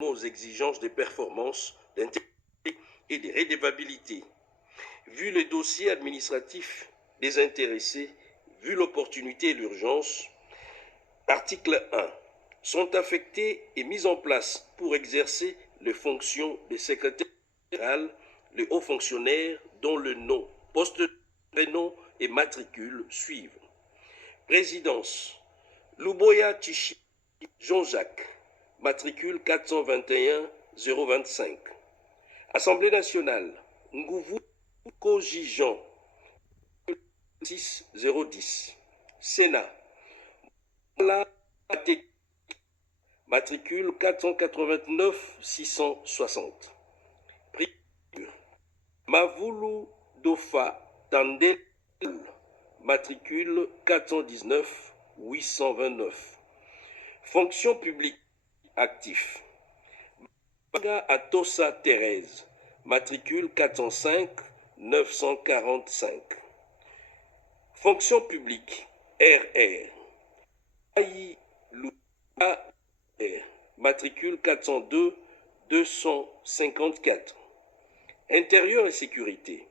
aux exigences de performance, d'intégrité et de redevabilité. Vu le dossier administratif des intéressés, vu l'opportunité et l'urgence, article 1. Sont affectés et mis en place pour exercer les fonctions de secrétaire général les hauts fonctionnaires dont le nom, poste, prénom et matricule suivent. Présidence. Luboya Tichi Jean-Jacques, matricule 421 025. Assemblée nationale. Ngouvou Koji Jean, 6010. Sénat. Matricule 489 660. Mavoulou Dofa Tandel, matricule 419 829. Fonction publique actif. Banga Atosa Thérèse, matricule 405 945. Fonction publique RR. Aïe Loupa R, matricule 402 254. Intérieur et sécurité.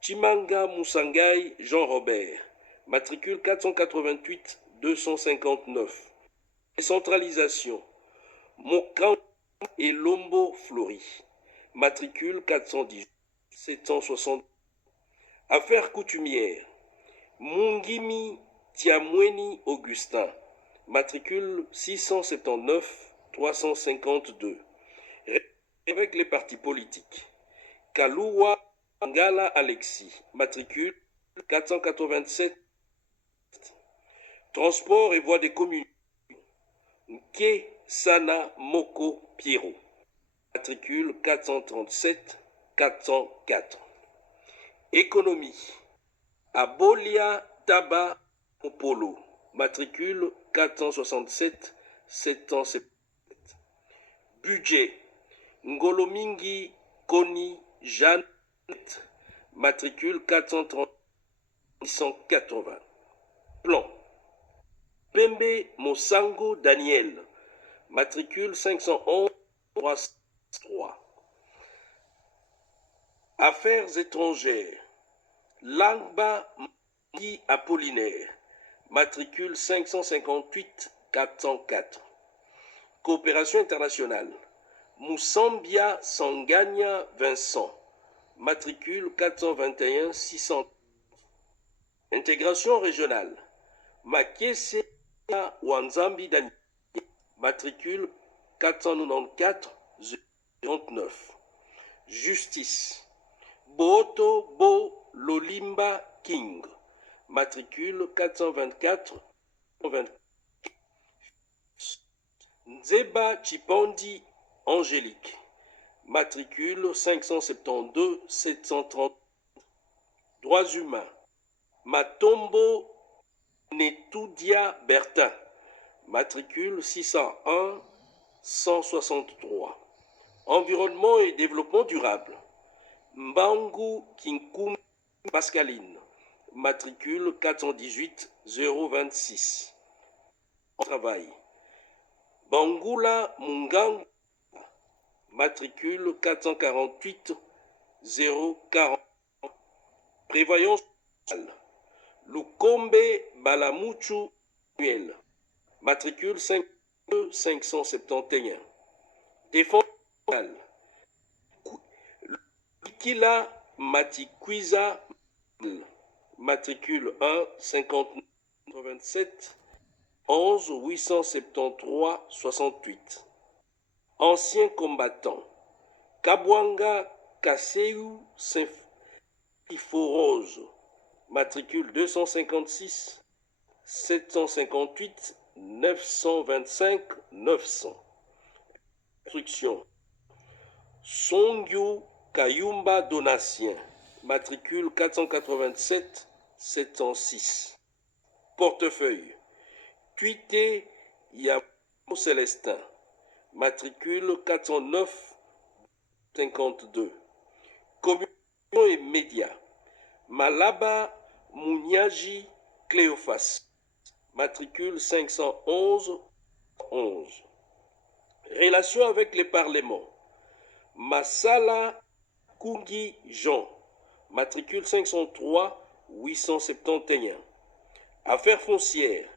Chimanga Moussangai Jean-Robert, matricule 488 259. Décentralisation. Mokan et Lombo Flori, matricule 418 760. Affaires coutumières. Mungimi Tiamweni Augustin, matricule 679 352. Avec les partis politiques. Kaloua Ngala Alexis, matricule 487. Transport et voies des communes. Nke Sana Moko Pierrot, matricule 437 404. Économie. Abolia Taba Opolo, matricule 467 707. Budget. Ngolomingi Koni Jeanne, matricule 430 180. Plan. Pembe Mosango Daniel, matricule 511 303. Affaires étrangères. Langba Maki Apollinaire, matricule 558 404. Coopération internationale. Moussambia Sangania Vincent, matricule 421 600. Intégration régionale. Makese Wanzambi Dani, matricule 494 09. Justice. Boto Bo Lolimba King, matricule 424 20. Nzeba Chipondi Angélique, matricule 572 730. Droits humains. Matombo Netoudia Bertin, matricule 601 163. Environnement et développement durable. Mbangu Kinkoum Pascaline, matricule 418 026. Travail. Bangula Mungang, matricule 448 040. Prévoyance sociale. Lukombe Balamuchu Muel, matricule 52 571. Défense sociale. Kila Matikwiza, matricule 1 59 87 11 873 68. Anciens combattants. Kabwanga Kaseu Saint-Iforose, matricule 256 758 925 900. Instruction. Songyu Kayumba Donatien, matricule 487 706. Portefeuille. Tuité Yamo Célestin, matricule 409 52. Communication et médias. Malaba Mouniaji Cléophas, matricule 511 11. Relations avec les parlements. Massala Kungi Jean, matricule 503 871. Affaires foncières.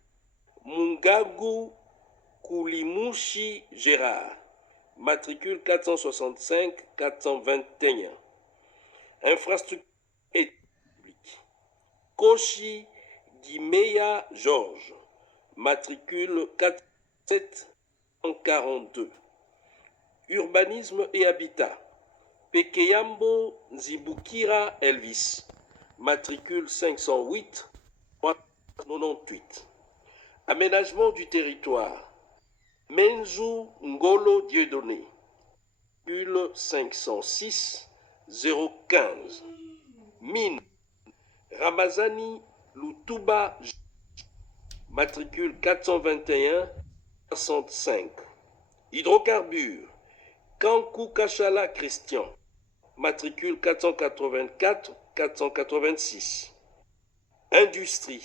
Mungagu Kulimushi Gérard, matricule 465 421. Infrastructure publique. Koshi Gimeya Georges, matricule 4742. Urbanisme et habitat. Pekeyambo Zibukira Elvis, matricule 508 398. Aménagement du territoire. Menzu Ngolo Dieudonné, matricule 506 015. Mine. Ramazani Lutuba, matricule 421 65. Hydrocarbures. Kankou Kachala Christian, matricule 484 486. Industrie.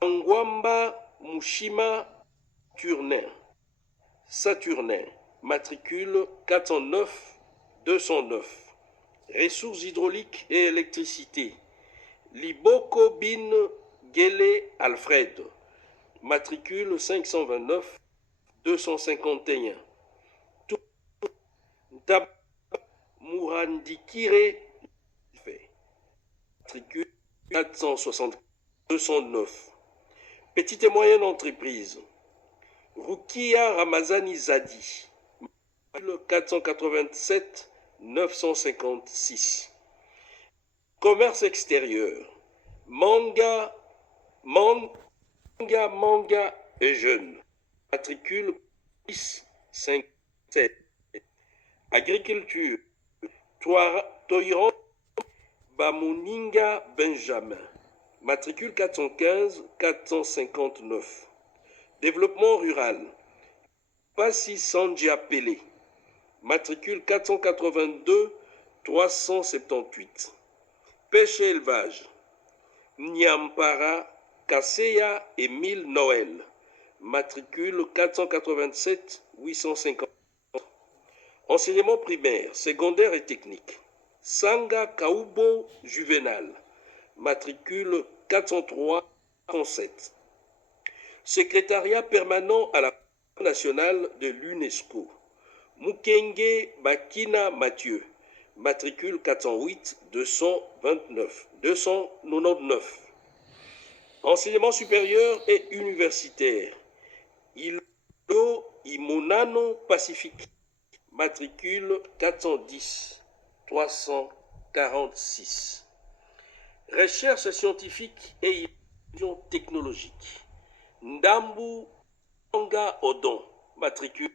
Angwamba Mushima Saturnin, matricule 409 209. Ressources hydrauliques et électricité. Liboko Bin Gele Alfred, matricule 529 251. Tab Mourandikire, matricule 460 209. Petite et moyenne entreprise. Rukia Ramazani Zadi, matricule 487 956. Commerce extérieur. Manga et jeunes, matricule 10 5 7. Agriculture. Toiran Bamuninga Benjamin, matricule 415 459. Développement rural. Passi Sandia Pelé, matricule 482 378. Pêche et élevage. Nyampara Kasseya Émile Noël, matricule 487 850. Enseignement primaire, secondaire et technique. Sanga Kaubo Juvenal, matricule 403 37. Secrétariat permanent à la nationale de l'UNESCO. Mukenge Bakina Mathieu, matricule 408 299. Enseignement supérieur et universitaire. Ilo Imonano Pacifique, matricule 410 346. Recherche scientifique et innovation technologique. Ndambu Anga Odon, matricule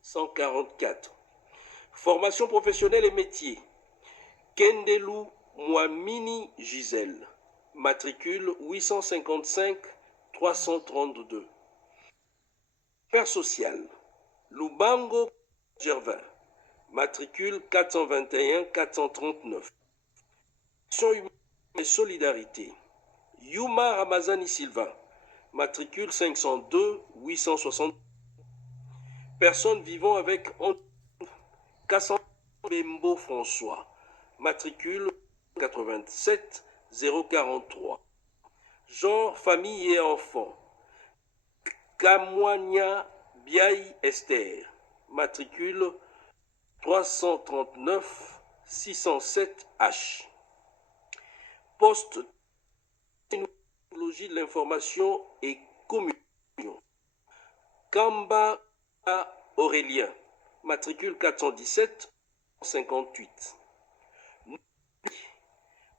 144. Formation professionnelle et métiers. Kendelu Mouamini Gisèle, matricule 855 332. Affaires sociales. Lubango Gervin, matricule 421 439. Action humaine et solidarité. Yuma Ramazani Sylvain, matricule 502 860. Personnes vivant avec Kassan Bembo François, matricule 87 043. Genre, famille et enfants. Kamwanya Biaï Esther, matricule 339 607 H. Poste technologie de l'information et communication. Kamba Aurélien, matricule 417 58.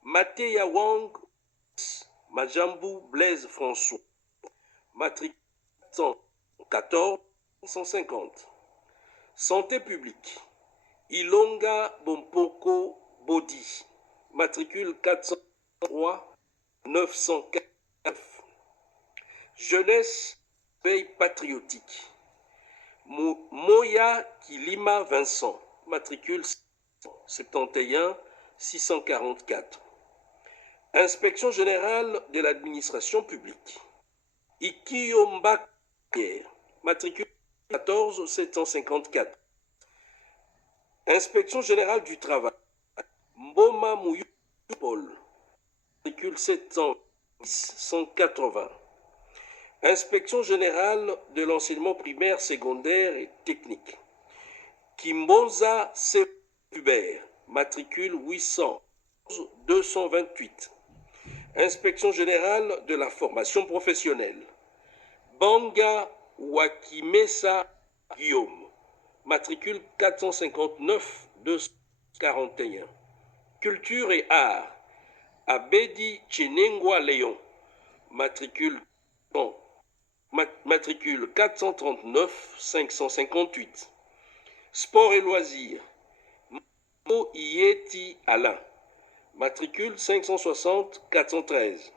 Mateya Wang Majambu Blaise François, matricule 114 150. Santé publique. Ilonga Bompoko Bodi, matricule 403 904. Jeunesse, veille patriotique. Moya Kilima Vincent, matricule 71 644. Inspection générale de l'administration publique. Ikiyomba Pierre, matricule 14 754. Inspection générale du travail. Mboma Mouyou-Paul, matricule 180. Inspection générale de l'enseignement primaire, secondaire et technique. Kimbonza C. Hubert, matricule 800-228. Inspection générale de la formation professionnelle. Banga Wakimesa Guillaume, matricule 459-241. Culture et arts. Abedi Chenengwa Léon, matricule 439-558. Sport et loisirs. Mo Ieti Alain, matricule 560-413.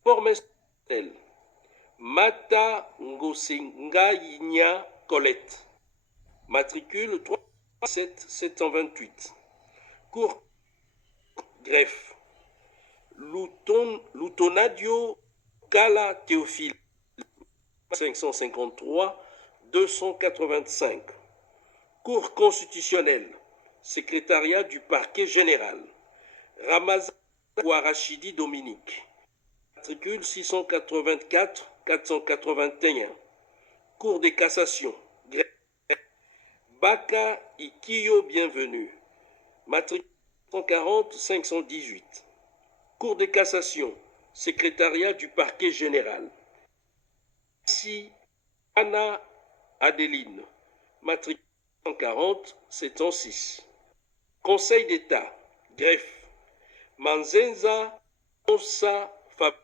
Sport menstruel. Mata Ngosengainya Colette, matricule 37728. Cours greffe. Lutonadio Kala Théophile, 553-285. Cour constitutionnelle, secrétariat du parquet général. Ramazan Ouarachidi Dominique, matricule 684-481. Cour des cassations. Baka Ikiyo Bienvenu, matricule 140-518. Cour de cassation, secrétariat du parquet général. Si Anna Adeline, matricule 140-706. Conseil d'État, greffe. Manzenza Onsa Fab,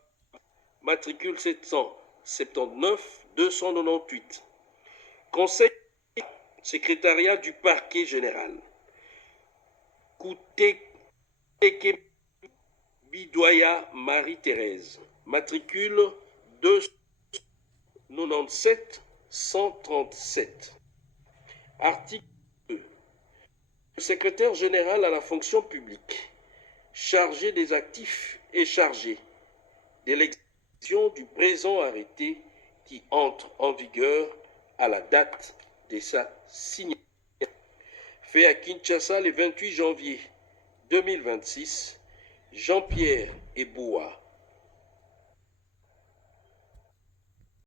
matricule 779-298. Conseil secrétariat du parquet général. Kouteke Bidoya Marie-Thérèse, matricule 297-137. Article 2. Le secrétaire général à la fonction publique, chargé des actifs et chargé de l'exécution du présent arrêté qui entre en vigueur à la date de sa signature. Fait à Kinshasa le 28 janvier 2026, Jean-Pierre Eboua,